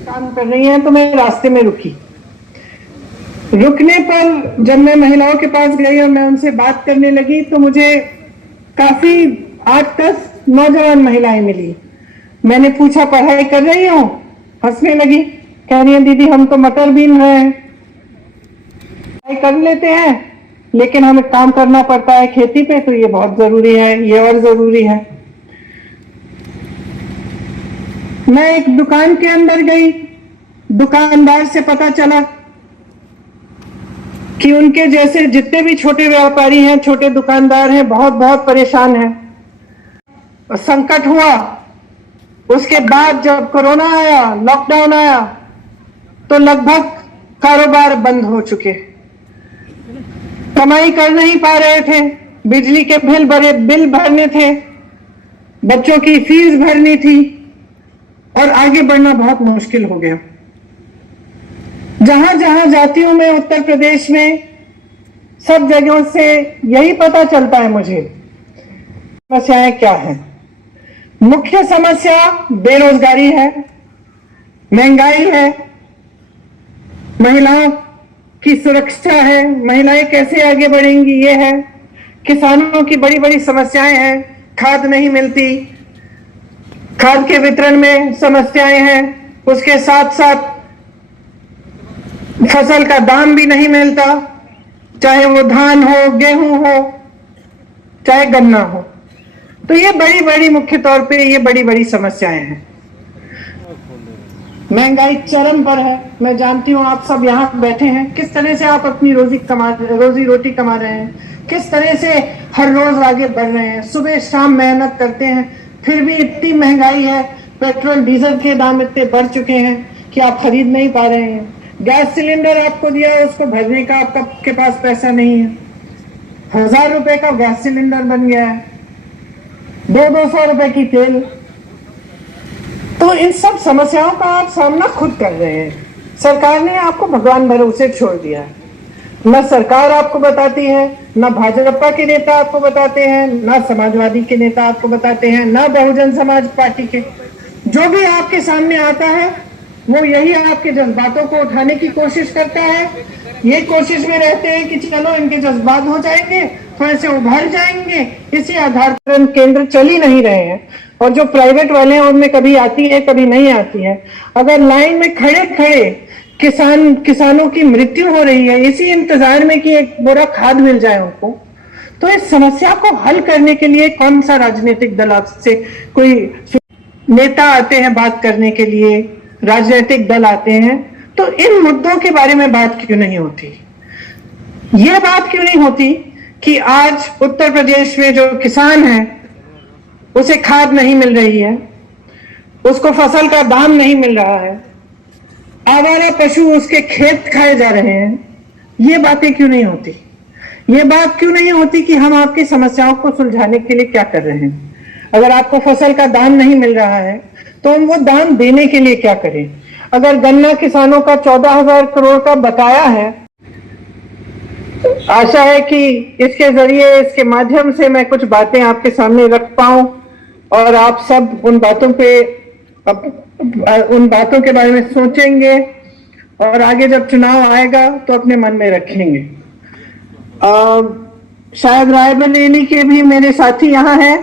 काम कर रही हैं तो मैं रास्ते में रुकी। रुकने पर जब मैं महिलाओं के पास गई और मैं उनसे बात करने लगी तो मुझे काफी 8-10 नौजवान महिलाएं मिली। मैंने पूछा पढ़ाई कर रही हो? हंसने लगी, कह रही है दीदी हम तो मटर बीन रहे हैं, पढ़ाई कर लेते हैं लेकिन हमें काम करना पड़ता है खेती पे, तो ये बहुत जरूरी है, ये और जरूरी है। मैं एक दुकान के अंदर गई, दुकानदार से पता चला कि उनके जैसे जितने भी छोटे व्यापारी हैं, छोटे दुकानदार हैं, बहुत बहुत परेशान हैं। संकट हुआ, उसके बाद जब कोरोना आया, लॉकडाउन आया, तो लगभग कारोबार बंद हो चुके, कमाई कर नहीं पा रहे थे, बिजली के बिल भरने थे, बच्चों की फीस भरनी थी और आगे बढ़ना बहुत मुश्किल हो गया। जहां जहां जाती हूं मैं उत्तर प्रदेश में, सब जगहों से यही पता चलता है मुझे समस्याएं क्या है। मुख्य समस्या बेरोजगारी है, महंगाई है, महिलाओं की सुरक्षा है, महिलाएं कैसे आगे बढ़ेंगी ये है, किसानों की बड़ी बड़ी समस्याएं हैं, खाद नहीं मिलती, खाद के वितरण में समस्याएं हैं, उसके साथ साथ फसल का दाम भी नहीं मिलता, चाहे वो धान हो, गेहूं हो, चाहे गन्ना हो। तो ये बड़ी बड़ी मुख्य तौर पे ये बड़ी बड़ी समस्याएं हैं। महंगाई चरम पर है। मैं जानती हूं आप सब यहाँ बैठे हैं, किस तरह से आप अपनी रोजी रोटी कमा रहे हैं, किस तरह से हर रोज आगे बढ़ रहे हैं, सुबह शाम मेहनत करते हैं, फिर भी इतनी महंगाई है, पेट्रोल डीजल के दाम इतने बढ़ चुके हैं कि आप खरीद नहीं पा रहे हैं। गैस सिलेंडर आपको दिया है, उसको भरने का आपके पास पैसा नहीं है, 1000 रुपए का गैस सिलेंडर बन गया है, 200 रुपए की तेल। तो इन सब समस्याओं का आप सामना खुद कर रहे हैं। सरकार ने आपको भगवान भरोसे छोड़ दिया है। न सरकार आपको बताती है, न भाजपा के नेता आपको बताते हैं, न समाजवादी के नेता आपको बताते हैं, न बहुजन समाज पार्टी के। जो भी आपके सामने आता है वो यही आपके जज्बातों को उठाने की कोशिश करता है। ये कोशिश में रहते हैं कि चलो इनके जज्बात हो जाएंगे, थोड़े से उभर जाएंगे। इसी आधार पर केंद्र चल ही नहीं रहे हैं, और जो प्राइवेट वाले हैं उनमें कभी आती है कभी नहीं आती है। अगर लाइन में खड़े खड़े किसानों की मृत्यु हो रही है इसी इंतजार में कि एक बोरा खाद मिल जाए उनको, तो इस समस्या को हल करने के लिए कौन सा राजनीतिक दल से कोई नेता आते हैं बात करने के लिए, राजनीतिक दल आते हैं, तो इन मुद्दों के बारे में बात क्यों नहीं होती? ये बात क्यों नहीं होती कि आज उत्तर प्रदेश में जो किसान है उसे खाद नहीं मिल रही है, उसको फसल का दाम नहीं मिल रहा है, आवारा पशु उसके खेत खाए जा रहे हैं, ये बातें क्यों नहीं होती? ये बात क्यों नहीं होती कि हम आपकी समस्याओं को सुलझाने के लिए क्या कर रहे हैं? अगर आपको फसल का दाम नहीं मिल रहा है तो हम वो दाम देने के लिए क्या करें? अगर गन्ना किसानों का 14,000 करोड़ का बकाया है, आशा है कि इसके जरिए, इसके माध्यम से मैं कुछ बातें आपके सामने रख पाऊं और आप सब उन बातों के बारे में सोचेंगे और आगे जब चुनाव आएगा तो अपने मन में रखेंगे। शायद रायबरेली के भी मेरे साथी यहाँ हैं,